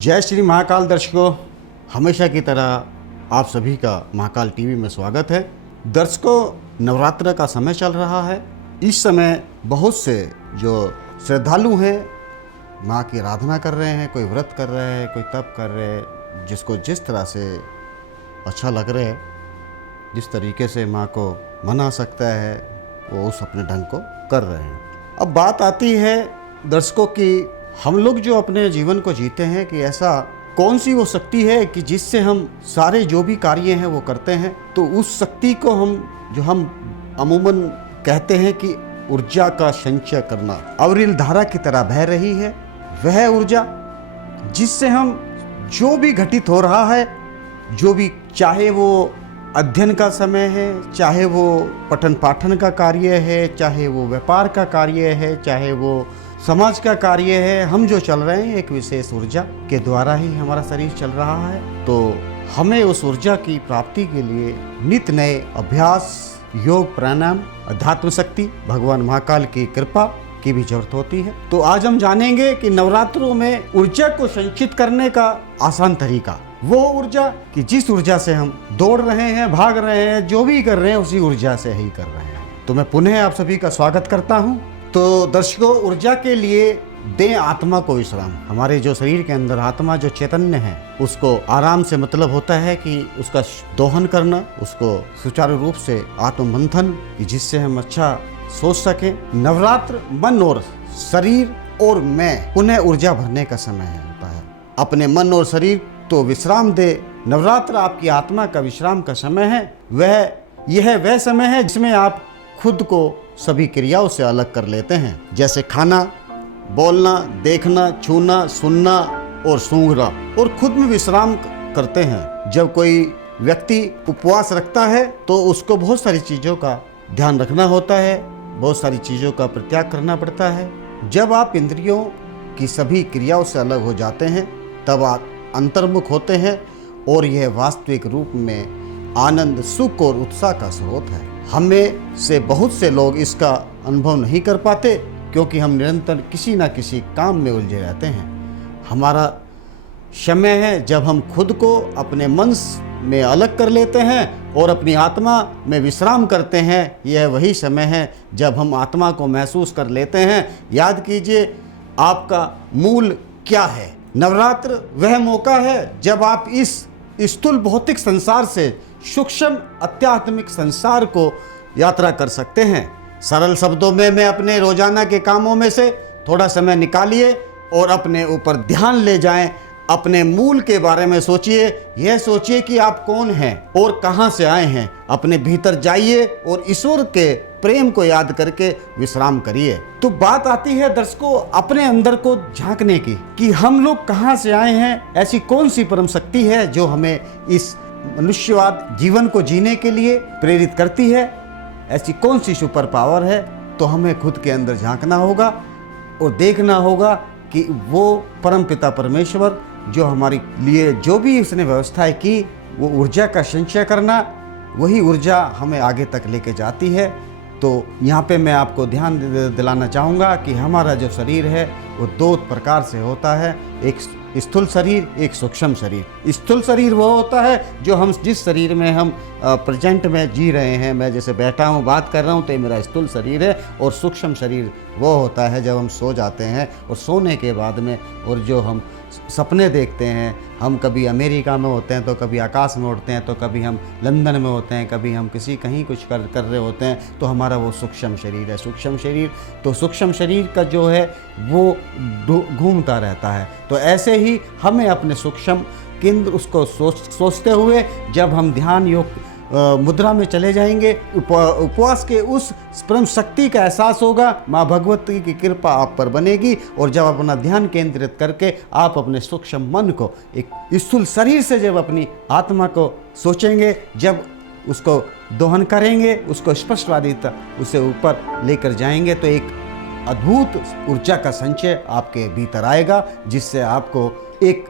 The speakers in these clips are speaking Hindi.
जय श्री महाकाल दर्शकों, हमेशा की तरह आप सभी का महाकाल टीवी में स्वागत है। दर्शकों, नवरात्र का समय चल रहा है। इस समय बहुत से जो श्रद्धालु हैं माँ की आराधना कर रहे हैं, कोई व्रत कर रहे हैं, कोई तप कर रहे हैं, जिसको जिस तरह से अच्छा लग रहा है, जिस तरीके से माँ को मना सकता है वो उस अपने ढंग को कर रहे हैं। अब बात आती है दर्शकों की, हम लोग जो अपने जीवन को जीते हैं कि ऐसा कौन सी वो शक्ति है कि जिससे हम सारे जो भी कार्य हैं वो करते हैं। तो उस शक्ति को हम अमूमन कहते हैं कि ऊर्जा का संचय करना, अविरल धारा की तरह बह रही है वह ऊर्जा, जिससे हम जो भी घटित हो रहा है, जो भी, चाहे वो अध्ययन का समय है, चाहे वो पठन पाठन का कार्य है, चाहे वो व्यापार का कार्य है, चाहे वो समाज का कार्य है, हम जो चल रहे हैं एक विशेष ऊर्जा के द्वारा ही हमारा शरीर चल रहा है। तो हमें उस ऊर्जा की प्राप्ति के लिए नित्य नए अभ्यास, योग, प्राणायाम, अध्यात्म शक्ति, भगवान महाकाल की कृपा की भी जरूरत होती है। तो आज हम जानेंगे कि नवरात्रों में ऊर्जा को संचित करने का आसान तरीका, वो ऊर्जा कि जिस ऊर्जा से हम दौड़ रहे हैं, भाग रहे हैं, जो भी कर रहे हैं उसी ऊर्जा से ही कर रहे हैं। तो मैं पुनः आप सभी का स्वागत करता हूँ। तो दर्शकों, ऊर्जा के लिए दें आत्मा को विश्राम। हमारे जो शरीर के अंदर आत्मा जो चैतन्य है उसको आराम से मतलब होता है कि उसका दोहन करना, उसको सुचारू रूप से आत्म मंथन, जिससे हम अच्छा सोच सकें। नवरात्र मन और शरीर और मैं पुनः ऊर्जा भरने का समय होता है। अपने मन और शरीर तो विश्राम दे। नवरात्र आपकी आत्मा का विश्राम का समय है। यह वह समय है जिसमें आप खुद को सभी क्रियाओं से अलग कर लेते हैं, जैसे खाना, बोलना, देखना, छूना, सुनना और सूंघना, और खुद में विश्राम करते हैं। जब कोई व्यक्ति उपवास रखता है तो उसको बहुत सारी चीज़ों का ध्यान रखना होता है, बहुत सारी चीज़ों का परित्याग करना पड़ता है। जब आप इंद्रियों की सभी क्रियाओं से अलग हो जाते हैं तब आप अंतर्मुख होते हैं, और यह वास्तविक रूप में आनंद, सुख और उत्साह का स्रोत है। हमें से बहुत से लोग इसका अनुभव नहीं कर पाते क्योंकि हम निरंतर किसी न किसी काम में उलझे रहते हैं। हमारा समय है जब हम खुद को अपने मन में अलग कर लेते हैं और अपनी आत्मा में विश्राम करते हैं। यह वही समय है जब हम आत्मा को महसूस कर लेते हैं। याद कीजिए, आपका मूल क्या है। नवरात्र वह मौका है जब आप इस स्थूल भौतिक संसार से सूक्ष्म आध्यात्मिक संसार को यात्रा कर सकते हैं। सरल शब्दों में मैं अपने रोजाना के कामों में से थोड़ा समय निकालिए और अपने ऊपर ध्यान ले जाएं। अपने मूल के बारे में सोचिए। यह सोचिए कि आप कौन हैं और कहां से आए हैं। अपने भीतर जाइए और ईश्वर के प्रेम को याद करके विश्राम करिए। तो बात आती है दर्शकों अपने अंदर को झांकने की, कि हम लोग कहां से आए हैं। ऐसी कौन सी परम शक्ति है जो हमें इस मनुष्यवाद जीवन को जीने के लिए प्रेरित करती है। ऐसी कौन सी सुपर पावर है। तो हमें खुद के अंदर झांकना होगा और देखना होगा कि वो परम पिता परमेश्वर जो हमारे लिए जो भी उसने व्यवस्थाएं की, वो ऊर्जा का संचय करना, वही ऊर्जा हमें आगे तक लेके जाती है। तो यहाँ पे मैं आपको ध्यान दिलाना चाहूँगा कि हमारा जो शरीर है वो दो प्रकार से होता है, एक स्थूल शरीर, एक सूक्ष्म शरीर। स्थूल शरीर वो होता है जो हम जिस शरीर में हम प्रेजेंट में जी रहे हैं। मैं जैसे बैठा हूँ, बात कर रहा हूँ, तो ये मेरा स्थूल शरीर है। और सूक्ष्म शरीर वो होता है जब हम सो जाते हैं और सोने के बाद में, और जो हम सपने देखते हैं। हम कभी अमेरिका में होते हैं तो कभी आकाश में उड़ते हैं, तो कभी हम लंदन में होते हैं, कभी हम कहीं कुछ कर रहे होते हैं। तो हमारा वो सूक्ष्म शरीर है। सूक्ष्म शरीर, तो सूक्ष्म शरीर का जो है वो घूमता रहता है। तो ऐसे ही हमें अपने सूक्ष्म केंद्र उसको सोचते हुए जब हम ध्यान योग मुद्रा में चले जाएंगे, उपवास के उस परम शक्ति का एहसास होगा। माँ भगवती की कृपा आप पर बनेगी। और जब अपना ध्यान केंद्रित करके आप अपने सूक्ष्म मन को एक स्थूल शरीर से जब अपनी आत्मा को सोचेंगे, जब उसको दोहन करेंगे, उसको स्पष्टवादिता उसे ऊपर लेकर जाएंगे, तो एक अद्भुत ऊर्जा का संचय आपके भीतर आएगा, जिससे आपको एक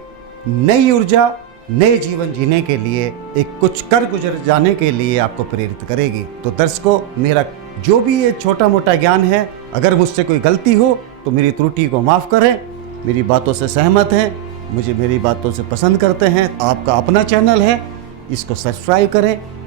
नई ऊर्जा, नए जीवन जीने के लिए, एक कुछ कर गुजर जाने के लिए आपको प्रेरित करेगी। तो दर्शकों, मेरा जो भी ये छोटा मोटा ज्ञान है, अगर मुझसे कोई गलती हो तो मेरी त्रुटि को माफ़ करें। मेरी बातों से सहमत हैं मुझे मेरी बातों से पसंद करते हैं, आपका अपना चैनल है, इसको सब्सक्राइब करें